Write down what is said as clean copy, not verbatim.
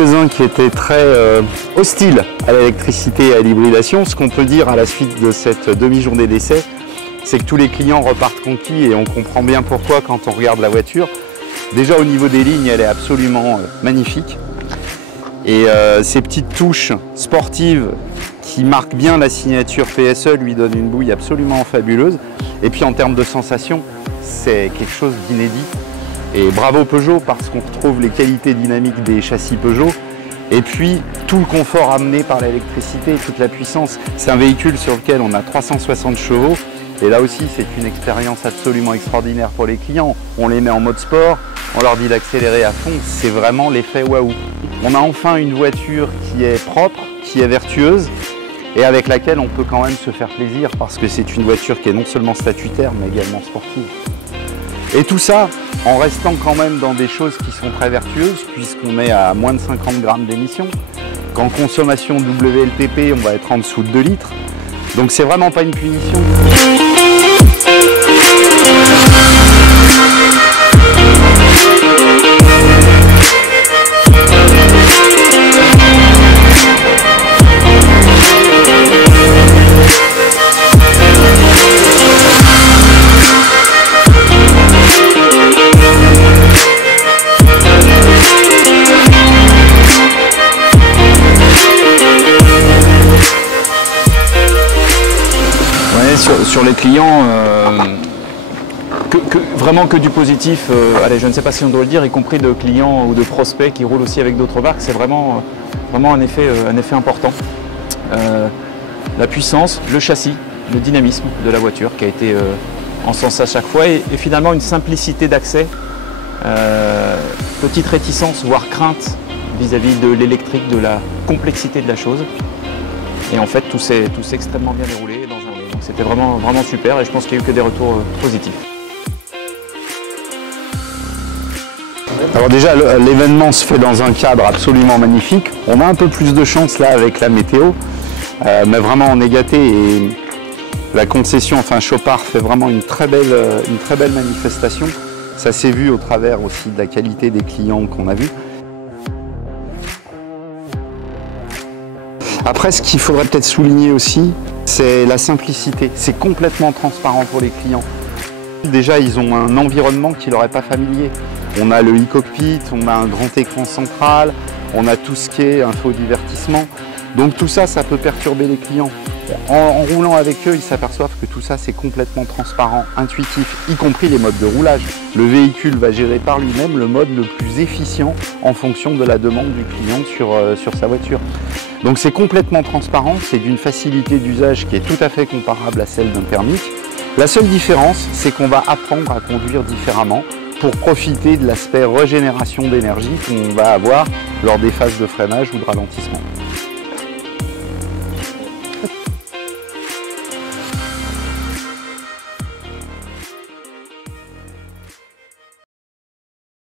quelques-uns qui étaient très hostiles à l'électricité et à l'hybridation. Ce qu'on peut dire à la suite de cette demi-journée d'essai, c'est que tous les clients repartent conquis et on comprend bien pourquoi quand on regarde la voiture. Déjà au niveau des lignes, elle est absolument magnifique. Et ces petites touches sportives qui marquent bien la signature PSE lui donnent une bouille absolument fabuleuse. Et puis en termes de sensations, c'est quelque chose d'inédit. Et bravo Peugeot parce qu'on retrouve les qualités dynamiques des châssis Peugeot. Et puis tout le confort amené par l'électricité, toute la puissance. C'est un véhicule sur lequel on a 360 chevaux. Et là aussi, c'est une expérience absolument extraordinaire pour les clients. On les met en mode sport, on leur dit d'accélérer à fond, c'est vraiment l'effet waouh. On a enfin une voiture qui est propre, qui est vertueuse et avec laquelle on peut quand même se faire plaisir parce que c'est une voiture qui est non seulement statutaire mais également sportive. Et tout ça en restant quand même dans des choses qui sont très vertueuses puisqu'on est à moins de 50 grammes d'émissions. Qu'en consommation WLTP, on va être en dessous de 2 litres. Donc c'est vraiment pas une punition. Sur les clients, vraiment que du positif. Allez, je ne sais pas si on doit le dire, y compris de clients ou de prospects qui roulent aussi avec d'autres marques, c'est vraiment un effet important. La puissance, le châssis, le dynamisme de la voiture qui a été en sens à chaque fois et finalement une simplicité d'accès, petite réticence voire crainte vis-à-vis de l'électrique, de la complexité de la chose. Et en fait, tout s'est extrêmement bien déroulé dans un. Donc c'était vraiment super et je pense qu'il n'y a eu que des retours positifs. Alors déjà, l'événement se fait dans un cadre absolument magnifique. On a un peu plus de chance là avec la météo, mais vraiment on est gâté et la concession, enfin Chopard fait vraiment une très belle manifestation. Ça s'est vu au travers aussi de la qualité des clients qu'on a vus. Après, ce qu'il faudrait peut-être souligner aussi, c'est la simplicité. C'est complètement transparent pour les clients. Déjà, ils ont un environnement qui leur est pas familier. On a le e-cockpit, on a un grand écran central, on a tout ce qui est infodivertissement. Donc tout ça, ça peut perturber les clients. En roulant avec eux, ils s'aperçoivent que tout ça, c'est complètement transparent, intuitif, y compris les modes de roulage. Le véhicule va gérer par lui-même le mode le plus efficient en fonction de la demande du client sur sa voiture. Donc c'est complètement transparent, c'est d'une facilité d'usage qui est tout à fait comparable à celle d'un thermique. La seule différence, c'est qu'on va apprendre à conduire différemment pour profiter de l'aspect régénération d'énergie qu'on va avoir lors des phases de freinage ou de ralentissement.